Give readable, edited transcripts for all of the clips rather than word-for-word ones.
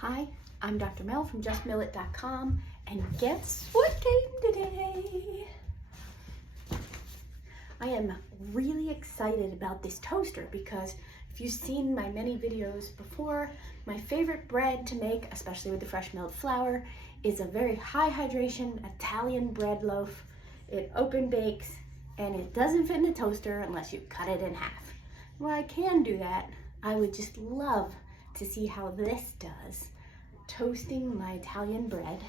Hi, I'm Dr. Mel from justmillit.com, and guess what came today? I am really excited about this toaster because if you've seen my many videos before, my favorite bread to make, especially with the fresh milled flour, is a very high hydration Italian bread loaf. It open bakes and it doesn't fit in a toaster unless you cut it in half. Well, I can do that. I would just love to see how this does. Toasting my Italian bread,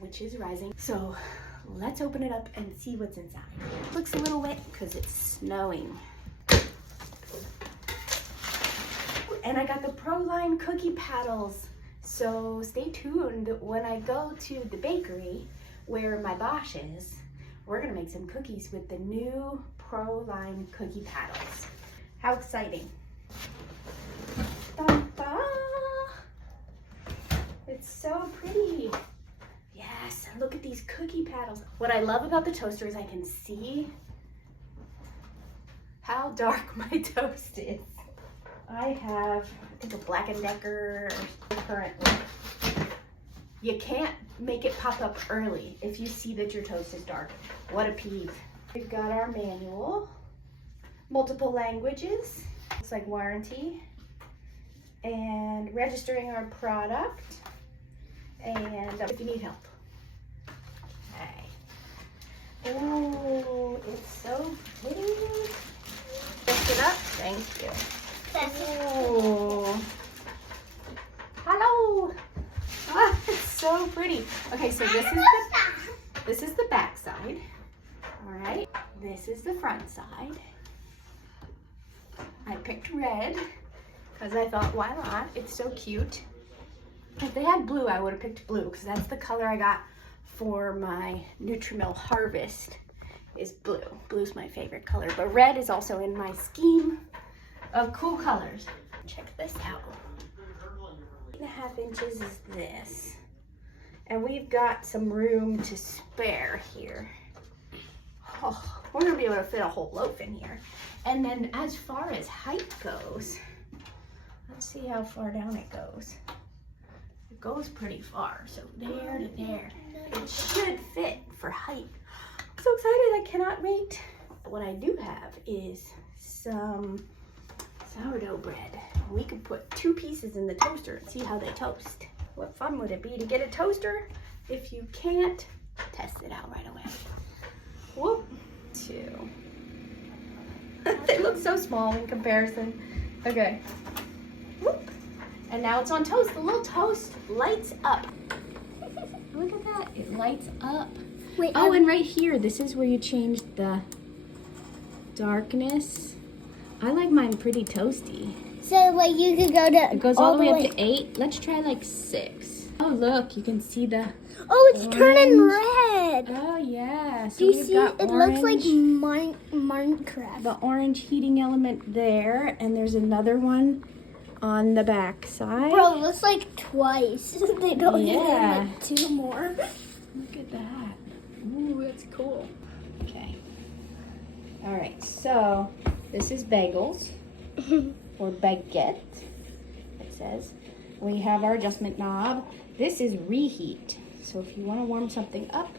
which is rising. So let's open it up and see what's inside. It looks a little wet because it's snowing. And I got the Pro-Line cookie paddles. So stay tuned when I go to the bakery where my Bosch is. We're gonna make some cookies with the new Pro-Line cookie paddles. How exciting. Dun, dun. It's so pretty. Yes, and look at these cookie paddles. What I love about the toaster is I can see how dark my toast is. I have, I think, a Black & Decker currently. You can't make it pop up early if you see that your toast is dark. What a peeve. We've got our manual, multiple languages, looks like warranty, and registering our product, and if you need help. Okay. Oh, it's so pretty. Lift it up, thank you. Oh, hello. Ah, it's so pretty. Okay, so this is the back side. All right, this is the front side. I picked red because I thought, why not? It's so cute. If they had blue, I would have picked blue because that's the color I got for my NutriMill Harvest is blue. Blue's my favorite color, but red is also in my scheme of cool colors. Check this out. 8.5 inches is this. And we've got some room to spare here. Oh, we're gonna be able to fit a whole loaf in here. And then as far as height goes, let's see how far down it goes. It goes pretty far, so there to there. It should fit for height. I'm so excited, I cannot wait. What I do have is some sourdough bread. We could put 2 pieces in the toaster and see how they toast. What fun would it be to get a toaster? If you can't, test it out right away. Whoop, 2. They look so small in comparison. Okay. Whoop. And now it's on toast. The little toast lights up. Look at that, it lights up. Wait, oh, and right here, this is where you change the darkness. I like mine pretty toasty. So like you could go to it goes all the way up to 8. Let's try like 6. Oh look, you can see the it's orange. Turning red. Oh yeah. So do you see? It orange, looks like Minecraft. The orange heating element there, and there's another one on the back side. Bro, it looks like twice. They don't need like 2 more. Look at that. Ooh, that's cool. Okay. All right, so this is bagels or baguette, it says. We have our adjustment knob. This is reheat. So if you want to warm something up,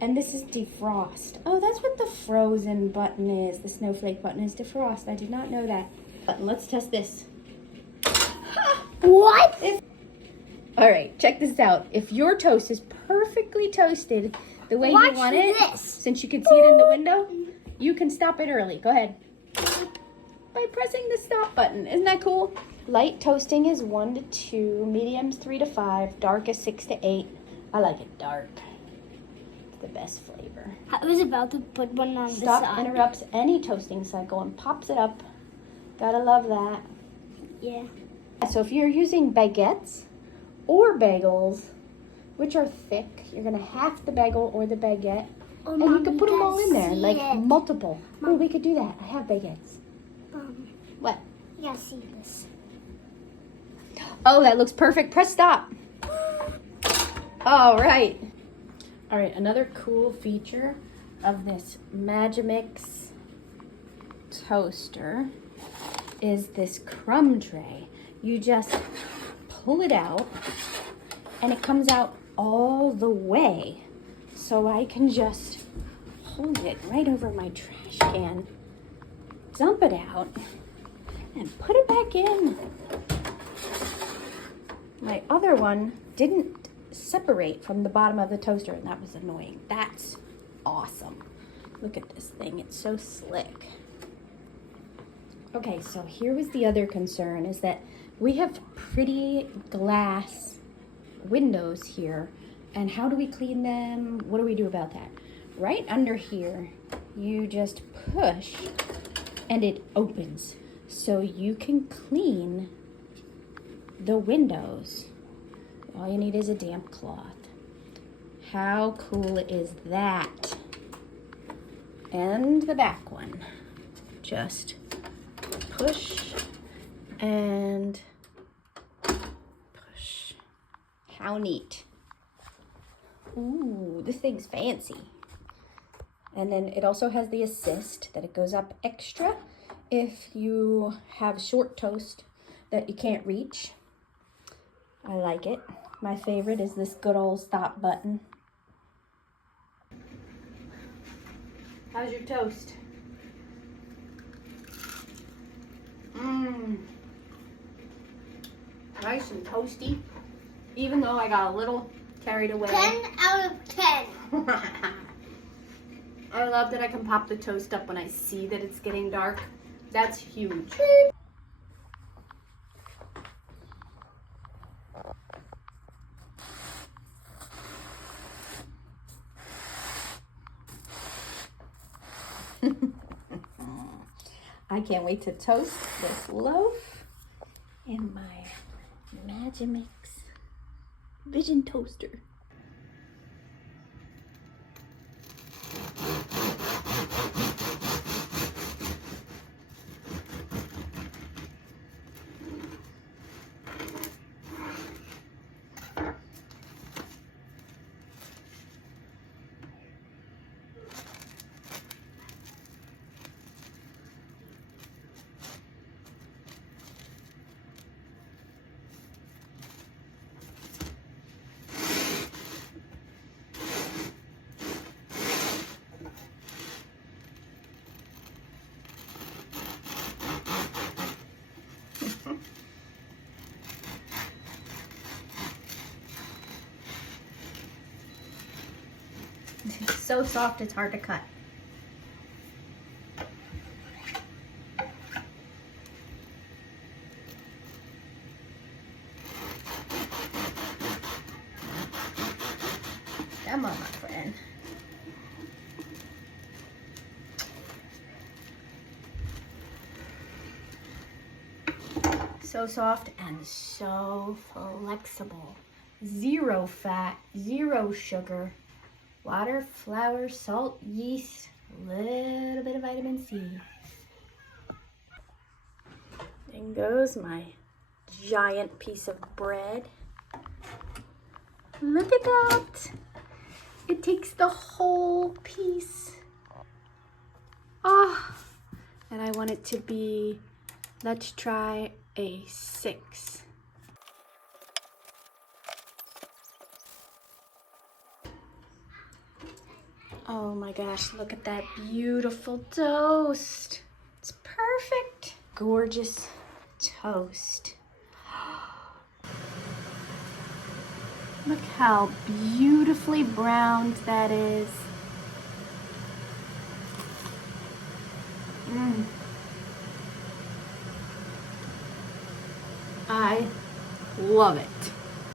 and this is defrost. Oh, that's what the frozen button is. The snowflake button is defrost. I did not know that. Button. Let's test this. What? All right, check this out. If your toast is perfectly toasted the way you want it, since you can see it in the window, you can stop it early. Go ahead. By pressing the stop button. Isn't that cool? Light toasting is 1 to 2, medium's 3 to 5, dark is 6 to 8. I like it dark. It's the best flavor. I was about to put one on the side. Stop interrupts any toasting cycle and pops it up. Gotta love that. Yeah. So if you're using baguettes or bagels, which are thick, you're gonna half the bagel or the baguette, and Mom, you can put them all in there, like it. multiple. Oh, we could do that. I have baguettes. What? You gotta see this. Oh, that looks perfect. Press stop. All right. All right, another cool feature of this MagiMix toaster is this crumb tray. You just pull it out and it comes out all the way. So I can just hold it right over my trash can, dump it out, and put it back in. My other one didn't separate from the bottom of the toaster, and that was annoying. That's awesome. Look at this thing, it's so slick. Okay, so here was the other concern, is that we have pretty glass windows here, and how do we clean them? What do we do about that? Right under here, you just push and it opens. So you can clean the windows. All you need is a damp cloth. How cool is that? And the back one. Just push and push. How neat. Ooh, this thing's fancy. And then it also has the assist that it goes up extra if you have short toast that you can't reach. I like it. My favorite is this good old stop button. How's your toast? Nice and toasty. Even though I got a little carried away. 10 out of 10. I love that I can pop the toast up when I see that it's getting dark. That's huge. I can't wait to toast this loaf in my MagiMix Vision Toaster. It's so soft, it's hard to cut. Come on, my friend. So soft and so flexible. Zero fat, zero sugar. Water, flour, salt, yeast, a little bit of vitamin C. In goes my giant piece of bread. Look at that. It takes the whole piece. Oh, and I want it to be, let's try a 6. Oh my gosh, look at that beautiful toast. It's perfect. Gorgeous toast. Look how beautifully browned that is. I love it.